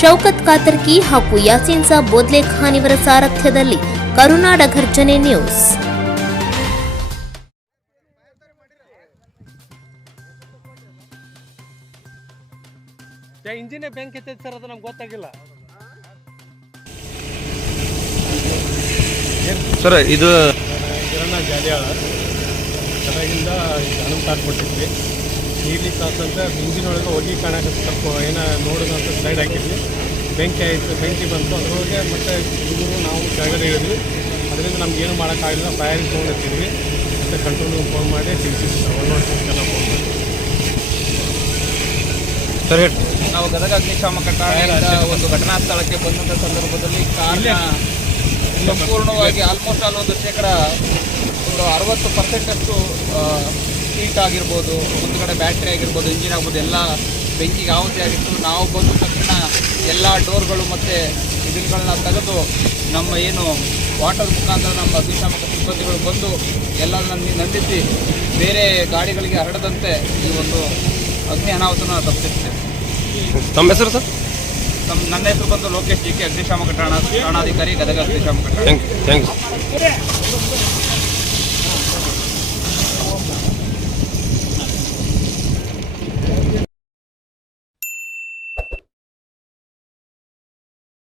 ಶೌಕತ್ ಕಾತರ್ಕಿ ಹಾಗೂ ಯಾಸೀನ್ ಸಾಬ್ ಬೋದ್ಲೆ ಖಾನ್ ಇವರ ಸಾರಥ್ಯದಲ್ಲಿ ಕರುನಾಡ ಘರ್ಜನೆ ನ್ಯೂಸ್. ಇಂಜಿನೇ ಬ್ಯಾಂಕ್ ಎತ್ತೈತೆ ಸರ್ ಅದು ನಮ್ಗೆ ಗೊತ್ತಾಗಿಲ್ಲ. ಸರ್ ಇದು ಕಿರಣ ಜಾಲಿಯಾಳ. ಚೆನ್ನಾಗಿಂದ ಅನುಮತಿ ಕೊಟ್ಟಿದ್ವಿ. ನೀರ್ಲಿ ಆತಂದ್ರೆ ಅಂತ ಹೋಗಿ ಕಾಣಕ್ಕೆ ಸ್ವಲ್ಪ ಏನೋ ನೋಡೋದು ಅಂತ ಸೈಡ್ ಹಾಕಿದ್ವಿ. ಬೆಂಕಿ ಆಯಿತು ಬೆಂಕಿ ಬಂತು. ಅದರೊಳಗೆ ಮತ್ತೆ ಹುಡುಗರು ನಾವು ಕೆಳಗಡೆ ಹೇಳಿದ್ವಿ ಅದರಿಂದ ನಮ್ಗೆ ಏನು ಮಾಡೋಕ್ಕಾಗಲಿಲ್ಲ ಫೈರಿಂಗ್ ತೊಗೊಂಡಿರ್ತೀವಿ ಮತ್ತು ಕಂಟ್ರೋಲ್ಗೆ ಫೋನ್ ಮಾಡಿ ತಿಳಿಸಿದ್ವಿ ಒನ್ ನಾಟ್ ಸಿಕ್ಸ್ಗೆಲ್ಲ ಫೋನ್ ಮಾಡಿ. ಸರ್. ಹೇಳಿ ನಾವು ಗದಗ ಅಗ್ನಿಶಾಮಕ ಠಾಣೆಯಿಂದ ಒಂದು ಘಟನಾ ಸ್ಥಳಕ್ಕೆ ಬಂದಂಥ ಸಂದರ್ಭದಲ್ಲಿ ಕಾರ್ಯ ಸಂಪೂರ್ಣವಾಗಿ ಆಲ್ಮೋಸ್ಟ್ ಆಲ್ ಒಂದು ಶೇಕಡ ಒಂದು ಅರವತ್ತು ಪರ್ಸೆಂಟಷ್ಟು ಹೀಟ್ ಆಗಿರ್ಬೋದು ಮುಂದ್ಗಡೆ ಬ್ಯಾಟ್ರಿ ಆಗಿರ್ಬೋದು ಇಂಜಿನ್ ಆಗ್ಬೋದು ಎಲ್ಲ ಬೆಂಕಿಗೆ ಆಹುತಿ ಆಗಿತ್ತು. ನಾವು ಬಂದ ತಕ್ಷಣ ಎಲ್ಲ ಡೋರ್ಗಳು ಮತ್ತು ಇದನ್ಗಳನ್ನ ತೆಗೆದು ನಮ್ಮ ಏನು ವಾಟರ್ ಮುಖಾಂತರ ನಮ್ಮ ಅಗ್ನಿಶಾಮಕ ಸಿಬ್ಬಂದಿಗಳು ಬಂದು ಎಲ್ಲ ನಂದಿಸಿ ಬೇರೆ ಗಾಡಿಗಳಿಗೆ ಹರಡದಂತೆ ಈ ಒಂದು ಅಗ್ನಿ ಅನಾಹುತನ ತಪ್ಪಿಸ್ತೇವೆ ತಮ್ಮ ಹೆಸರು ಸರ್? ನಮ್ಮ ನನ್ನ ಹೆಸರು ಬಂದು ಲೋಕೇಶ್ ಜಿ ಕೆ ಅಗ್ನಿಶಾಮಕ ಠಾಣಾ ಠಾಣಾಧಿಕಾರಿ ಗದಗ ಅಗ್ನಿಶಾಮಕ ಠಾಣೆ. Thank you thank you